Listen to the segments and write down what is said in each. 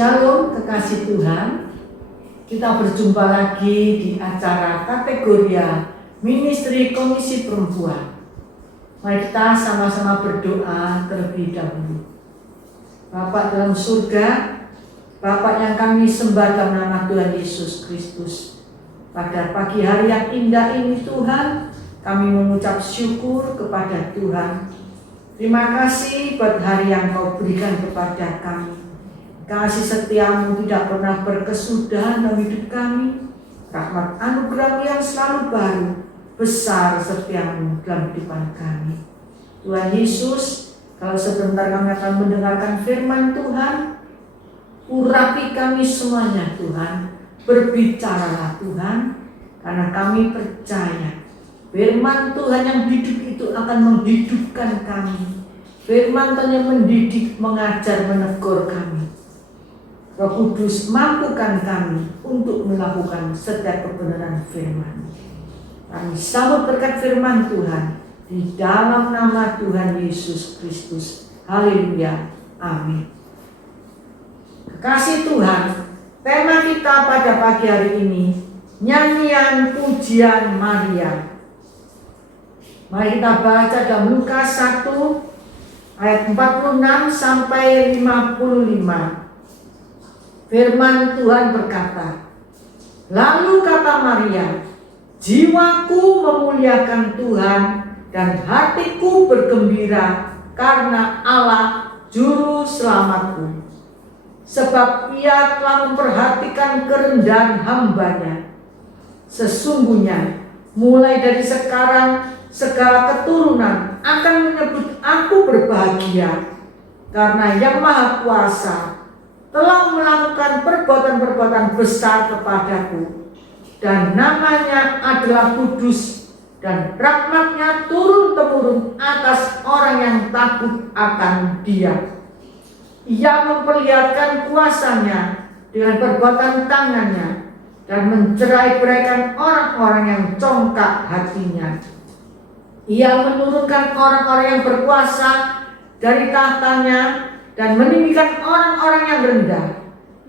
Shalom kekasih Tuhan, kita berjumpa lagi di acara kategoria Ministry Komisi Perempuan. Mari kita sama-sama berdoa terlebih dahulu. Bapa dalam surga, Bapa yang kami sembah dalam nama Tuhan Yesus Kristus, pada pagi hari yang indah ini Tuhan, kami mengucap syukur kepada Tuhan. Terima kasih buat hari yang Kau berikan kepada kami. Kasih setiamu tidak pernah berkesudahan dalam hidup kami. Rahmat anugerah-Mu yang selalu baru, besar setiamu dalam kehidupan kami. Tuhan Yesus, kalau sebentar kami akan mendengarkan firman Tuhan, urapi kami semuanya Tuhan. Berbicaralah Tuhan, karena kami percaya firman Tuhan yang hidup itu akan menghidupkan kami. Firman Tuhan yang mendidik, mengajar, menegur kami. Roh Kudus mampukan kami untuk melakukan setiap kebenaran firman. Kami sambut berkat firman Tuhan di dalam nama Tuhan Yesus Kristus. Haleluya. Amin. Kekasih Tuhan, tema kita pada pagi hari ini, nyanyian pujian Maria. Mari kita baca dalam Lukas 1 ayat 46 sampai 55. Firman Tuhan berkata, lalu kata Maria, jiwaku memuliakan Tuhan dan hatiku bergembira karena Allah juru selamatku. Sebab Ia telah memperhatikan kerendahan hamba-Nya. Sesungguhnya mulai dari sekarang segala keturunan akan menyebut aku berbahagia, karena Yang Maha Kuasa telah melakukan perbuatan-perbuatan besar kepadaku, dan namanya adalah kudus, dan rahmat-Nya turun-temurun atas orang yang takut akan Dia. Ia memperlihatkan kuasa-Nya dengan perbuatan tangan-Nya, dan mencerai-beraikan orang-orang yang congkak hatinya. Ia menurunkan orang-orang yang berkuasa dari tahtanya dan meninggikan orang-orang yang rendah.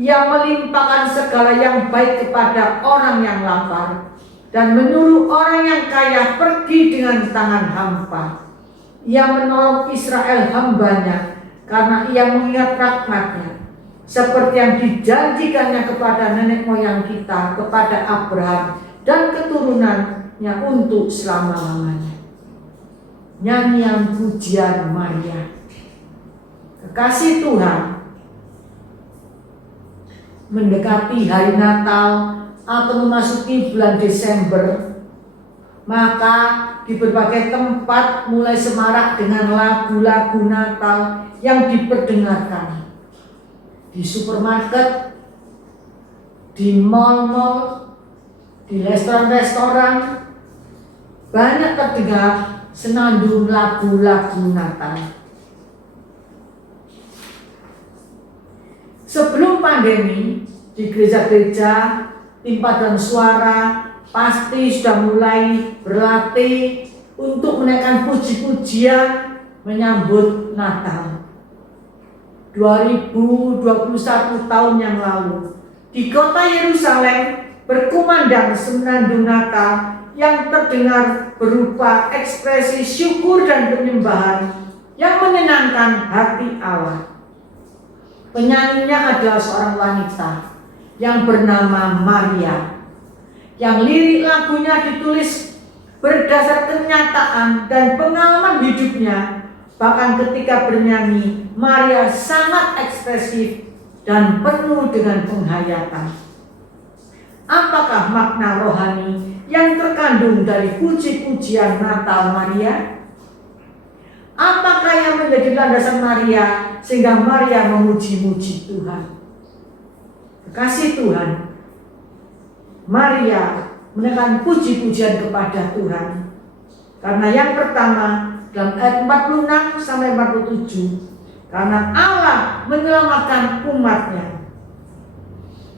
Ia melimpahkan segala yang baik kepada orang yang lapar dan menyuruh orang yang kaya pergi dengan tangan hampa. Ia menolong Israel hamba-Nya karena Ia mengingat rahmat-Nya, seperti yang dijanjikannya kepada nenek moyang kita, kepada Abraham dan keturunannya untuk selama-lamanya. Nyanyian pujian Maria. Kekasih Tuhan, mendekati hari Natal atau memasuki bulan Desember, maka di berbagai tempat mulai semarak dengan lagu-lagu Natal yang diperdengarkan. Di supermarket, di mal-mal, di restoran-restoran, banyak terdengar senandung lagu-lagu Natal. Sebelum pandemi, di gereja-gereja tim paduan suara pasti sudah mulai berlatih untuk menaikkan puji-pujian menyambut Natal. 2021 tahun yang lalu, di kota Yerusalem berkumandang senandung Natal yang terdengar berupa ekspresi syukur dan penyembahan yang menyenangkan hati Allah. Penyanyinya adalah seorang wanita yang bernama Maria, yang lirik lagunya ditulis berdasar kenyataan dan pengalaman hidupnya. Bahkan ketika bernyanyi, Maria sangat ekspresif dan penuh dengan penghayatan. Apakah makna rohani yang terkandung dari puji-pujian Natal Maria? Apakah yang menjadi landasan Maria sehingga Maria memuji-muji Tuhan? Kekasih Tuhan, Maria menaikkan puji-pujian kepada Tuhan karena yang pertama dalam ayat 46 sampai 47, karena Allah menyelamatkan umat-Nya.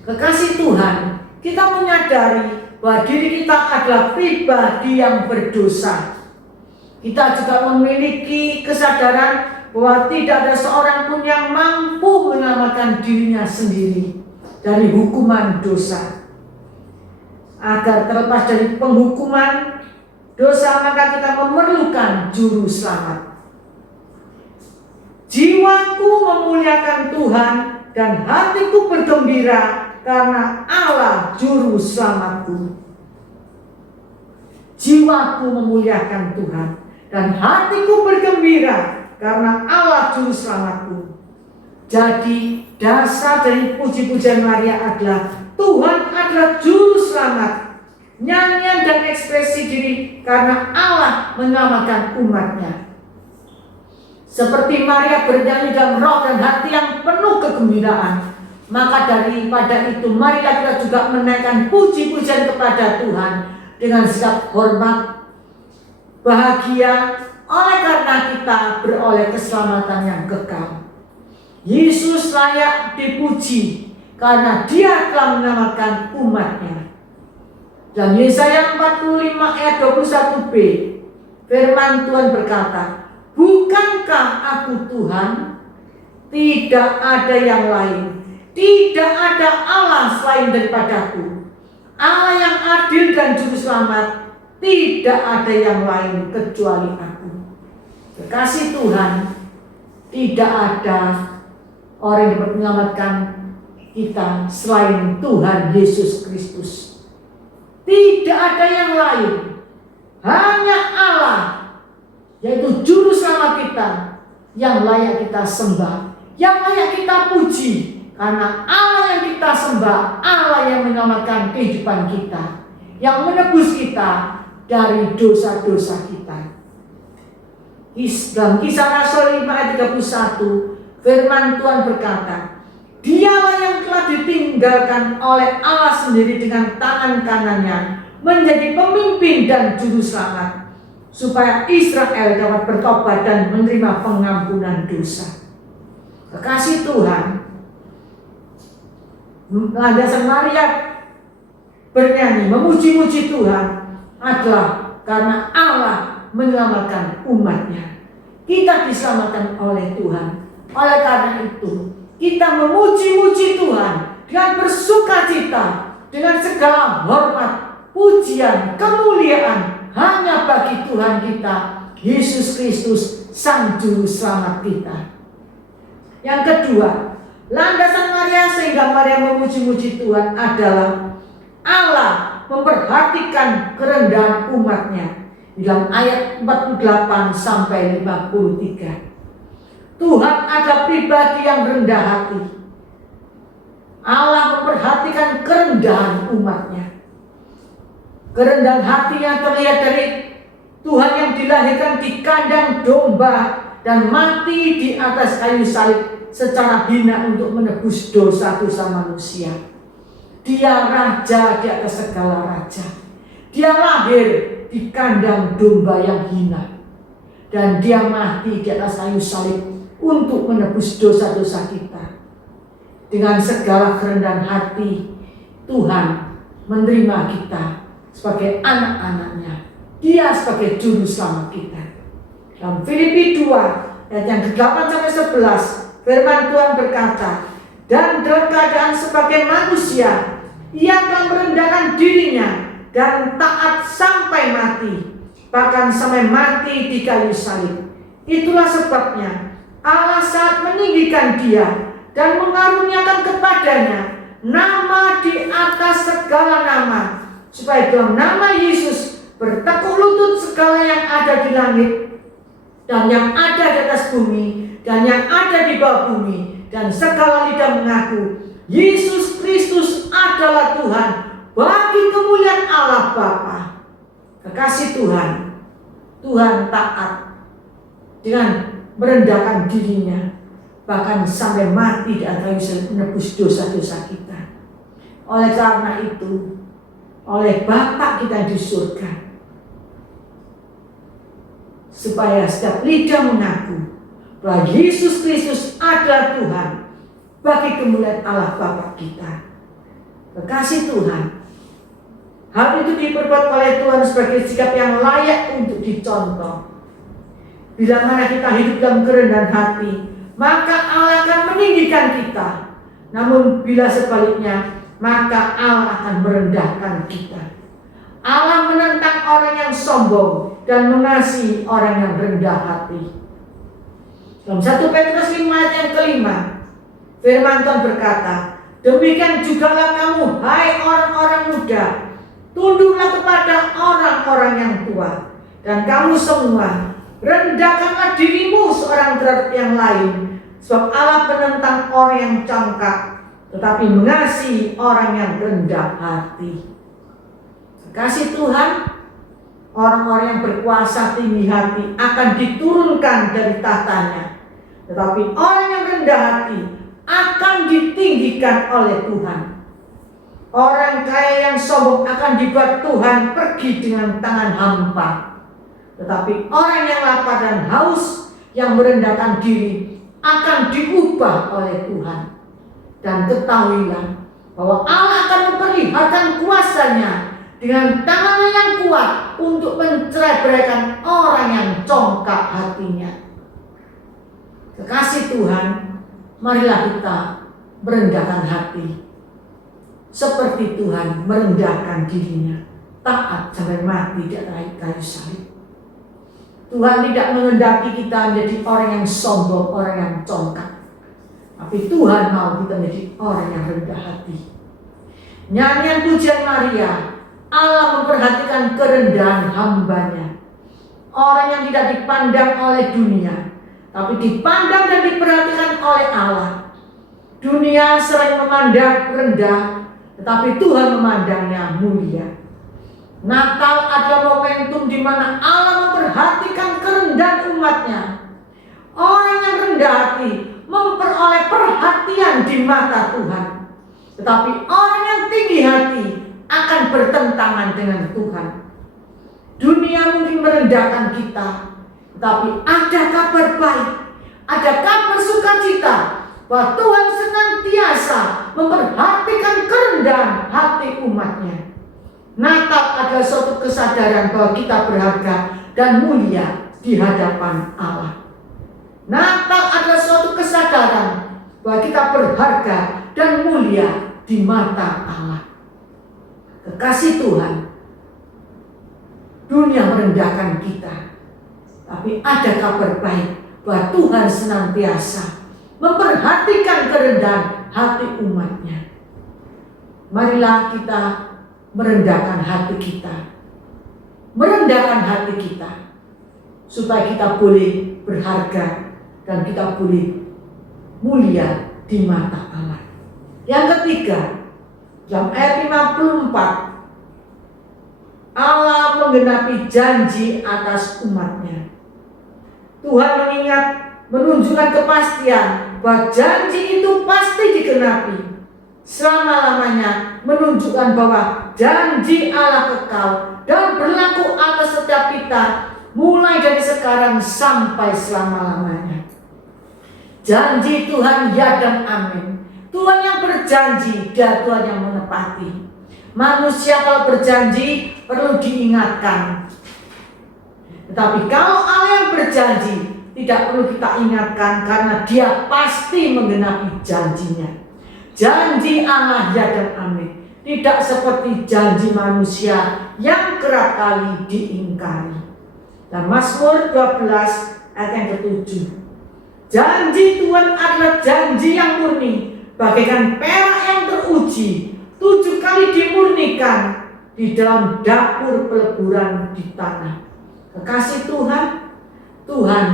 Kekasih Tuhan, kita menyadari bahwa diri kita adalah pribadi yang berdosa. Kita juga memiliki kesadaran bahwa tidak ada seorang pun yang mampu menyelamatkan dirinya sendiri dari hukuman dosa. Agar terlepas dari penghukuman dosa, maka kita memerlukan juru selamat. Jiwaku memuliakan Tuhan dan hatiku bergembira karena Allah juru selamatku. Jiwaku memuliakan Tuhan dan hatiku bergembira karena Allah juru selamatku. Jadi dasar dari puji-pujian Maria adalah Tuhan adalah juru selamat. Nyanyian dan ekspresi diri karena Allah menyelamatkan umatnya. Seperti Maria bernyanyi dalam roh dan hati yang penuh kegembiraan, maka daripada itu marilah kita juga menaikkan puji-pujian kepada Tuhan dengan sikap hormat, bahagia, oleh karena kita beroleh keselamatan yang kekal. Yesus layak dipuji karena Dia telah menyelamatkan umatnya. Dan Yesaya 45 ayat 21b, firman Tuhan berkata, bukankah aku Tuhan? Tidak ada yang lain. Tidak ada Allah selain daripadaku. Allah yang adil dan juru selamat. Tidak ada yang lain kecuali aku. Kekasih Tuhan, tidak ada orang yang dapat menyelamatkan kita selain Tuhan Yesus Kristus. Tidak ada yang lain. Hanya Allah, yaitu juru selamat kita, yang layak kita sembah, yang layak kita puji. Karena Allah yang kita sembah, Allah yang menyelamatkan kehidupan kita, yang menebus kita dari dosa-dosa kita. Dalam Kisah Rasul 5 ayat 31, firman Tuhan berkata, Dialah yang telah ditinggalkan oleh Allah sendiri dengan tangan kanannya menjadi pemimpin dan juru selamat, supaya Israel dapat bertobat dan menerima pengampunan dosa. Kekasih Tuhan, landasan Maria bernyanyi memuji-muji Tuhan adalah karena Allah menyelamatkan umatnya. Kita diselamatkan oleh Tuhan. Oleh karena itu kita memuji-muji Tuhan dengan bersukacita, dengan segala hormat, pujian, kemuliaan hanya bagi Tuhan kita, Yesus Kristus, Sang Juru Selamat kita. Yang kedua, landasan Maria sehingga Maria memuji-muji Tuhan adalah Allah memperhatikan kerendahan umatnya. Di dalam ayat 48 sampai 53. Tuhan adalah pribadi yang rendah hati. Allah memperhatikan kerendahan umatnya. Kerendahan hatinya terlihat dari Tuhan yang dilahirkan di kandang domba dan mati di atas kayu salib secara hina untuk menebus dosa-dosa manusia. Dia raja di atas segala raja. Dia lahir di kandang domba yang hina, dan dia mati di atas kayu salib untuk menebus dosa-dosa kita. Dengan segala kerendahan hati, Tuhan menerima kita sebagai anak-anaknya. Dia sebagai juru selamat kita. Dalam Filipi 2 ayat yang ke-8 sampai 11, firman Tuhan berkata, dan dalam keadaan sebagai manusia, Ia telah merendahkan dirinya dan taat sampai mati, bahkan sampai mati di kayu salib. Itulah sebabnya Allah sangat meninggikan Dia dan mengaruniakan kepadanya nama di atas segala nama, supaya dalam nama Yesus bertekuk lutut segala yang ada di langit dan yang ada di atas bumi dan yang ada di bawah bumi, dan segala lidah mengaku Yesus Kristus adalah Tuhan, bagi kemuliaan Allah Bapa. Kekasih Tuhan, Tuhan taat dengan merendahkan dirinya, bahkan sampai mati di atas kayu menebus dosa-dosa kita. Oleh karena itu, oleh Bapa kita di surga, supaya setiap lidah mengaku bahwa Yesus Kristus adalah Tuhan, bagi kemuliaan Allah Bapa kita. Kekasih Tuhan, hal itu diperbuat oleh Tuhan sebagai sikap yang layak untuk dicontoh. Bila mana kita hidup dalam kerendahan hati, maka Allah akan meninggikan kita. Namun bila sebaliknya, maka Allah akan merendahkan kita. Allah menentang orang yang sombong dan mengasihi orang yang rendah hati. Dalam 1 Petrus 5 ayat yang kelima, firman Tuhan berkata, demikian jugalah kamu, hai orang-orang muda, tunduklah kepada orang-orang yang tua. Dan kamu semua, rendahkanlah dirimu seorang terhadap yang lain, sebab Allah menentang orang yang congkak, tetapi mengasihi orang yang rendah hati. Kasih Tuhan, orang-orang yang berkuasa tinggi hati akan diturunkan dari tahtanya, tetapi orang yang rendah hati akan ditinggikan oleh Tuhan. Orang kaya yang sombong akan dibuat Tuhan pergi dengan tangan hampa, tetapi orang yang lapar dan haus, yang merendahkan diri, akan diubah oleh Tuhan. Dan ketahuilah bahwa Allah akan memperlihatkan kuasanya dengan tangan yang kuat untuk mencerai-beraikan orang yang congkak hatinya. Kekasih Tuhan, marilah kita merendahkan hati seperti Tuhan merendahkan dirinya, taat sampai mati di atas kayu salib. Tuhan tidak menghendaki kita menjadi orang yang sombong, orang yang congkak, tapi Tuhan mau kita menjadi orang yang rendah hati. Nyanyian pujian Maria, Allah memperhatikan kerendahan hambanya. Orang yang tidak dipandang oleh dunia, tapi dipandang dan diperhatikan oleh Allah. Dunia sering memandang rendah, tetapi Tuhan memandangnya mulia. Natal adalah momentum di mana Allah memperhatikan kerendahan umatnya. Orang yang rendah hati memperoleh perhatian di mata Tuhan, tetapi orang yang tinggi hati akan bertentangan dengan Tuhan. Dunia mungkin merendahkan kita, tetapi ada kabar baik, ada kabar sukacita, bahwa Tuhan senantiasa memperhatikan kerendahan hati umatnya. Natal adalah suatu kesadaran bahwa kita berharga dan mulia di hadapan Allah. Natal adalah suatu kesadaran bahwa kita berharga dan mulia di mata Allah. Kekasih Tuhan, dunia merendahkan kita, tapi ada kabar baik bahwa Tuhan senantiasa memperhatikan kerendahan hati umatnya. Marilah kita merendahkan hati kita, merendahkan hati kita, supaya kita boleh berharga dan kita boleh mulia di mata Allah. Yang ketiga, dalam ayat 54, Allah menggenapi janji atas umatnya. Tuhan menunjukkan kepastian bahwa janji itu pasti digenapi. Selama-lamanya menunjukkan bahwa janji Allah kekal dan berlaku atas setiap kita, mulai dari sekarang sampai selama-lamanya. Janji Tuhan ya dan amin. Tuhan yang berjanji dan Tuhan yang menepati. Manusia kalau berjanji perlu diingatkan, tetapi kalau Allah yang berjanji tidak perlu kita ingatkan, karena Dia pasti menggenapi janjinya. Janji Allah ya dan amin, tidak seperti janji manusia yang kerap kali diingkari. Dan Mazmur 12 ayat yang ke-7, janji Tuhan adalah janji yang murni, bagaikan perak yang teruji, 7 kali dimurnikan di dalam dapur peleburan di tanah. Kekasih Tuhan, Tuhan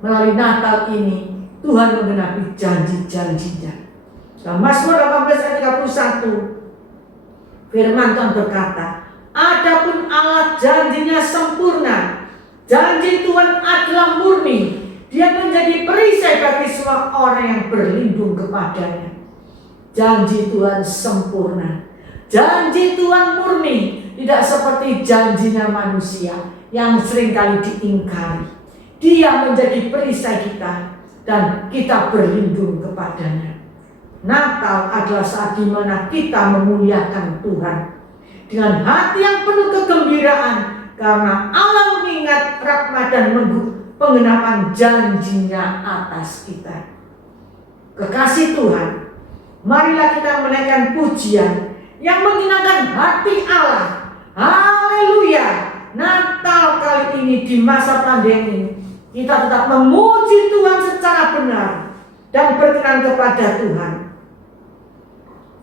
melalui Natal ini, Tuhan menggenapi janji-janjinya. Dalam Mazmur 18 ayat 31, firman Tuhan berkata, adapun Allah janjinya sempurna, janji Tuhan adalah murni, Dia menjadi perisai bagi semua orang yang berlindung kepadanya. Janji Tuhan sempurna, janji Tuhan murni, tidak seperti janjinya manusia yang seringkali diingkari. Dia menjadi perisai kita dan kita berlindung kepadanya. Natal adalah saat di mana kita memuliakan Tuhan dengan hati yang penuh kegembiraan, karena Allah mengingat rahmat dan penggenapan janjinya atas kita. Kekasih Tuhan, marilah kita menaikkan pujian yang menyenangkan hati Allah. Haleluya. Natal kali ini di masa pandemi, kita tetap memuji Tuhan secara benar dan berkenan kepada Tuhan.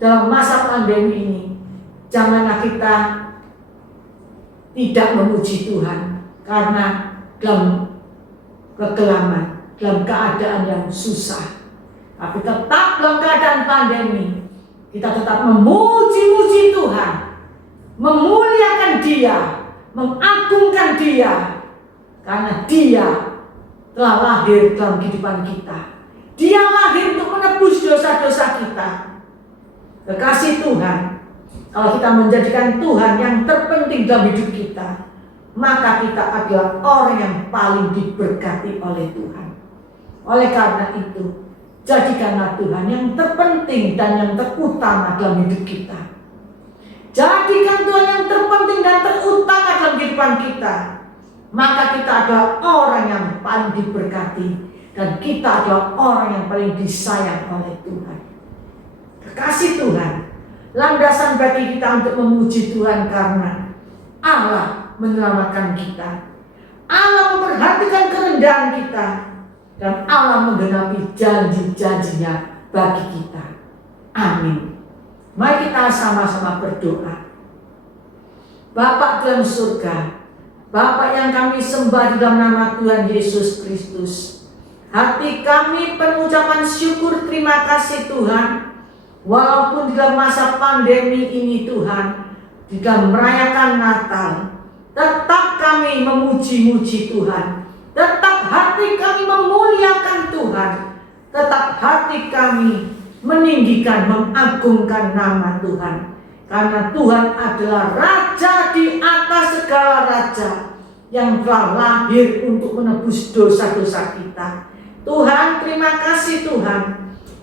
Dalam masa pandemi ini, janganlah kita tidak memuji Tuhan karena dalam kegelaman, dalam keadaan yang susah. Tapi tetap dalam keadaan pandemi, kita tetap memuji-muji Tuhan, memuliakan Dia, mengagungkan Dia, karena Dia telah lahir dalam kehidupan kita. Dia lahir untuk menebus dosa-dosa kita. Kekasih Tuhan, kalau kita menjadikan Tuhan yang terpenting dalam hidup kita, maka kita adalah orang yang paling diberkati oleh Tuhan. Oleh karena itu, jadikanlah Tuhan yang terpenting dan yang terutama dalam hidup kita. Jadikan Tuhan yang terpenting dan terutama dalam kehidupan kita, maka kita adalah orang yang paling diberkati dan kita adalah orang yang paling disayang oleh Tuhan. Kekasih Tuhan, landasan bagi kita untuk memuji Tuhan karena Allah menyelamatkan kita, Allah memperhatikan kerendahan kita, dan Allah menggenapi janji-janjinya bagi kita. Amin. Mari kita sama-sama berdoa. Bapa dalam surga, Bapa yang kami sembah di dalam nama Tuhan Yesus Kristus, hati kami penuh ucapan syukur terima kasih Tuhan. Walaupun di dalam masa pandemi ini Tuhan, di dalam merayakan Natal, tetap kami memuji-muji Tuhan. Tetap hati kami memuliakan Tuhan. Tetap hati kami meninggikan, mengagungkan nama Tuhan. Karena Tuhan adalah Raja di atas segala raja, yang telah lahir untuk menebus dosa-dosa kita. Tuhan, terima kasih Tuhan.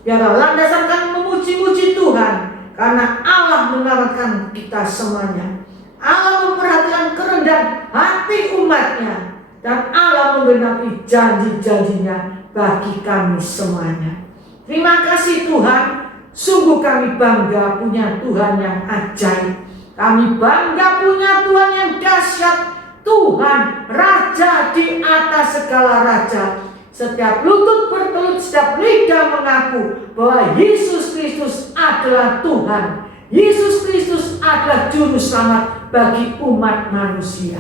Biarlah landasan kami memuji-muji Tuhan, karena Allah menyelamatkan kita semuanya. Allah memperhatikan kerendahan hati umatnya, dan Allah menggenapi janji-janjinya bagi kami semuanya. Terima kasih Tuhan. Sungguh kami bangga punya Tuhan yang ajaib. Kami bangga punya Tuhan yang dahsyat. Tuhan Raja di atas segala raja. Setiap lutut bertelut, setiap lidah mengaku bahwa Yesus Kristus adalah Tuhan. Yesus Kristus adalah juru selamat bagi umat manusia.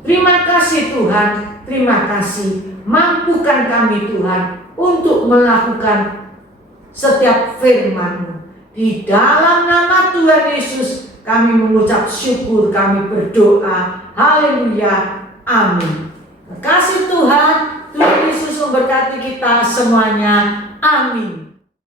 Terima kasih Tuhan, terima kasih. Mampukan kami Tuhan untuk melakukan setiap firman-Mu. Di dalam nama Tuhan Yesus kami mengucap syukur, kami berdoa. Haleluya, amin. Terima kasih Tuhan. Tuhan Yesus memberkati kita semuanya. Amin.